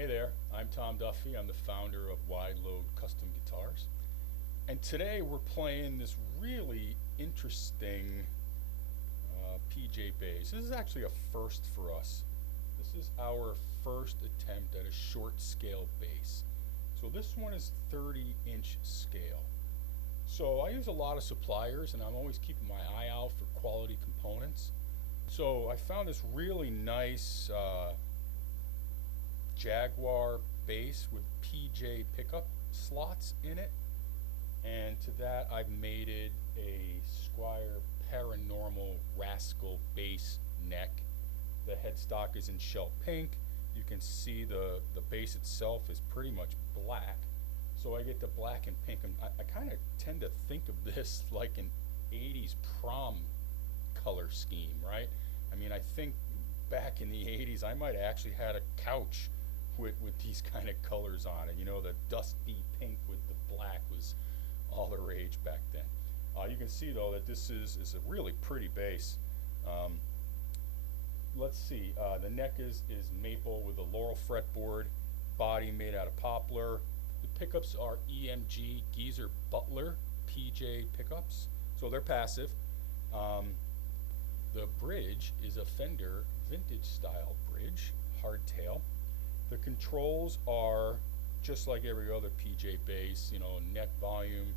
Hey there, I'm Tom Duffy. I'm the founder of Wide Load Custom Guitars. And today we're playing this really interesting PJ bass. This is actually a first for us. This is our first attempt at a short scale bass. So this one is 30-inch scale. So I use a lot of suppliers and I'm always keeping my eye out for quality components. So I found this really nice Jaguar bass with PJ pickup slots in it, and to that I've mated a Squire Paranormal Rascal bass neck. The headstock is in shell pink. You can see the bass itself is pretty much black, so I get the black and pink, and I kind of tend to think of this like an 80s prom color scheme, right? I mean, I think back in the 80s I might have actually had a couch with these kind of colors on it. You know, the dusty pink with the black was all the rage back then. You can see though that this is a really pretty bass. Let's see, the neck is maple with a laurel fretboard, body made out of poplar. The pickups are EMG Geezer Butler PJ pickups, so they're passive. The bridge is a Fender vintage style bridge, hardtail. The controls are just like every other PJ bass, you know, neck volume,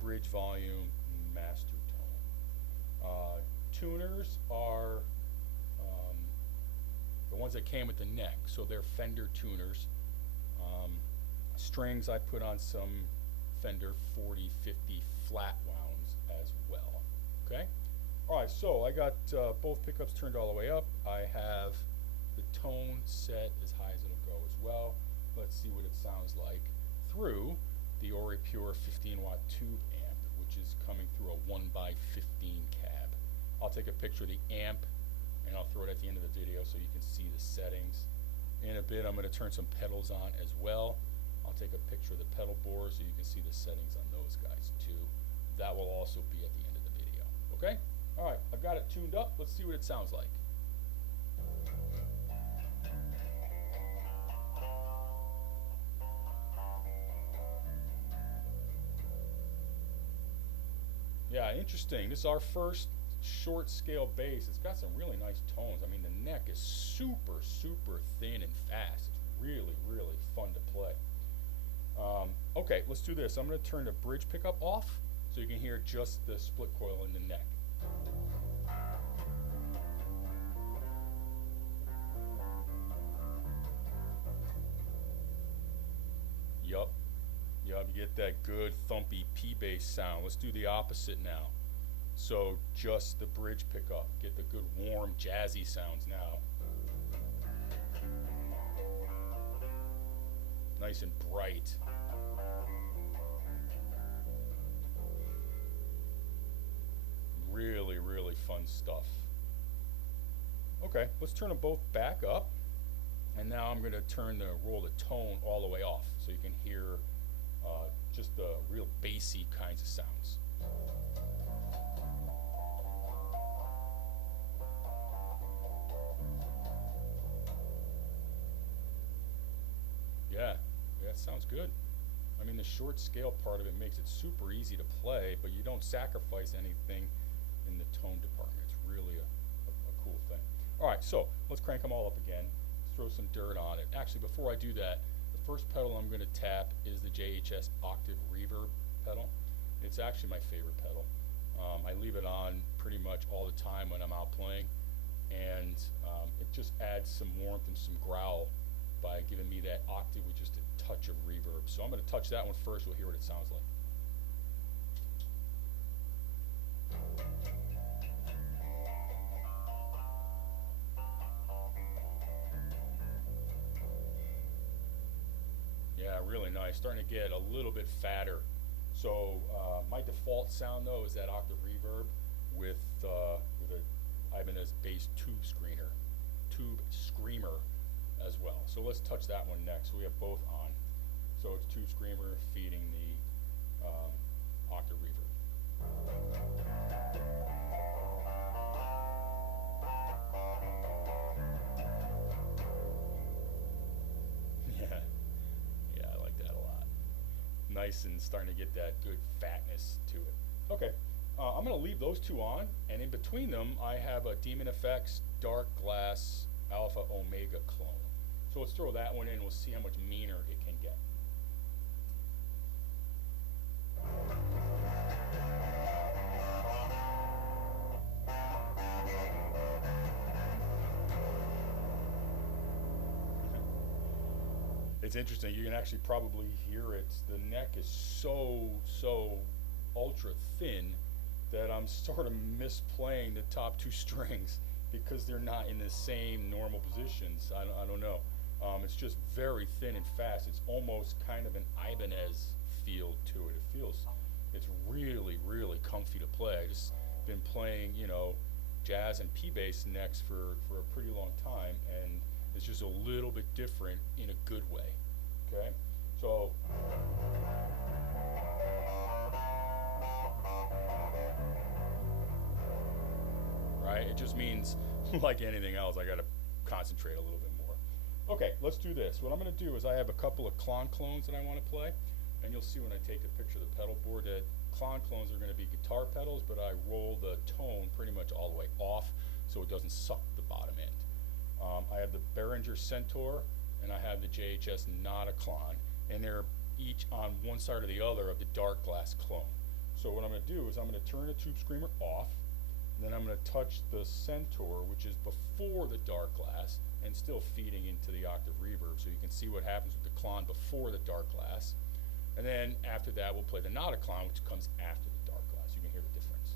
bridge volume, master tone. Tuners are the ones that came with the neck, so they're Fender tuners. Strings, I put on some Fender 4050 flat wounds as well. Okay? Alright, so I got both pickups turned all the way up. I have the tone set as high as it'll go as well. Let's see what it sounds like through the Ori Pure 15-watt tube amp, which is coming through a 1x15 cab. I'll take a picture of the amp and I'll throw it at the end of the video so you can see the settings. In a bit I'm going to turn some pedals on as well. I'll take a picture of the pedal board so you can see the settings on those guys too. That will also be at the end of the video. Okay? Alright, I've got it tuned up. Let's see what it sounds like. Yeah, interesting. This is our first short scale bass. It's got some really nice tones. I mean, the neck is super, super thin and fast. It's really, really fun to play. Okay, let's do this. I'm going to turn the bridge pickup off so you can hear just the split coil in the neck. Yup, you get that good thumpy P bass sound. Let's do the opposite now. So just the bridge pickup, get the good warm jazzy sounds now. Nice and bright. Really, really fun stuff. Okay, let's turn them both back up. And now I'm going to roll the tone all the way off so you can hear just the real bassy kinds of sounds. Yeah, that sounds good. I mean, the short scale part of it makes it super easy to play, but you don't sacrifice anything in the tone department. It's really a cool thing. Alright, so let's crank them all up again. Throw some dirt on it. Actually, before I do that, the first pedal I'm going to tap is the JHS Octave Reverb pedal. It's actually my favorite pedal. I leave it on pretty much all the time when I'm out playing, and it just adds some warmth and some growl by giving me that octave with just a touch of reverb. So I'm going to touch that one first. We'll hear what it sounds like. Yeah, really nice. Starting to get a little bit fatter. So my default sound though is that octave reverb with a Ibanez bass tube screamer as well. So let's touch that one next. So we have both on. So it's tube screamer feeding the octave reverb. nice and starting to get that good fatness to it. Okay, I'm going to leave those two on, and in between them I have a Demon FX Dark Glass Alpha Omega clone. So let's throw that one in, we'll see how much meaner it can get. It's interesting, you can actually probably hear it. The neck is so ultra thin that I'm sort of misplaying the top two strings because they're not in the same normal positions. I don't know. It's just very thin and fast. It's almost kind of an Ibanez feel to it. It's really comfy to play. I just been playing, you know, jazz and P-bass necks for a pretty long time, and it's just a little bit different in a good way. Okay, so right, it just means like anything else, I gotta concentrate a little bit more. Okay, let's do this. What I'm gonna do is I have a couple of Klon clones that I want to play, and you'll see when I take a picture of the pedal board that Klon clones are gonna be guitar pedals, but I roll the tone pretty much all the way off so it doesn't suck the bottom end. I have the Behringer Centaur and I have the JHS Nauticlon, and they're each on one side or the other of the dark glass clone. So what I'm going to do is I'm going to turn the tube screamer off, and then I'm going to touch the Centaur, which is before the dark glass and still feeding into the octave reverb, so you can see what happens with the Klon before the dark glass. And then after that we'll play the Nauticlon, which comes after the dark glass. You can hear the difference.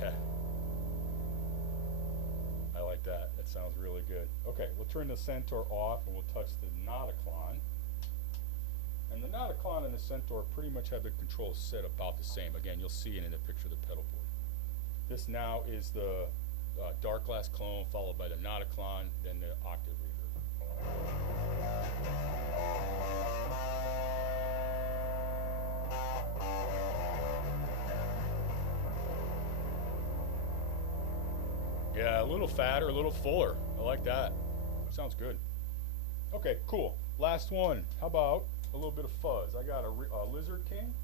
Yeah, I like that. That sounds really good. Okay, we'll turn the Centaur off and we'll touch the Nauticlon. And the Nauticlon and the Centaur pretty much have the controls set about the same. Again, you'll see it in the picture of the pedal board. This now is the dark glass clone, followed by the Nauticlon, then the octave reverb. Yeah, a little fatter, a little fuller. I like that. Sounds good. Okay, cool. Last one. How about a little bit of fuzz? I got a Lizard King.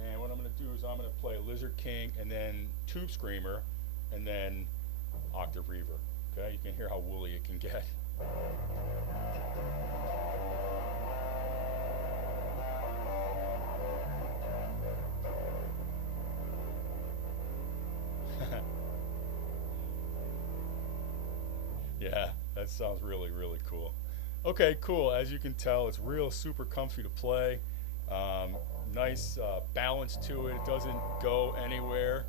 And what I'm going to do is I'm going to play a Lizard King and then Tube Screamer and then octave reverb. Okay, you can hear how woolly it can get. Yeah, that sounds really cool. Okay, cool. As you can tell, it's real super comfy to play. Nice balance to it. It doesn't go anywhere.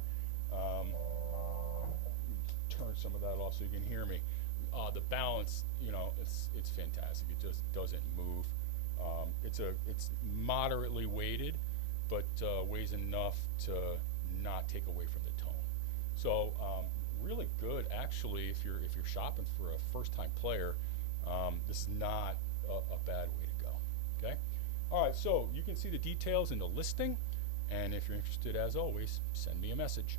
Turn some of that off so you can hear me. The balance, you know, it's fantastic. It just doesn't move. It's moderately weighted, but weighs enough to not take away from the tone. So really good, actually. If you're shopping for a first-time player, this is not a bad way to go. Okay. All right, so you can see the details in the listing, and if you're interested, as always, send me a message.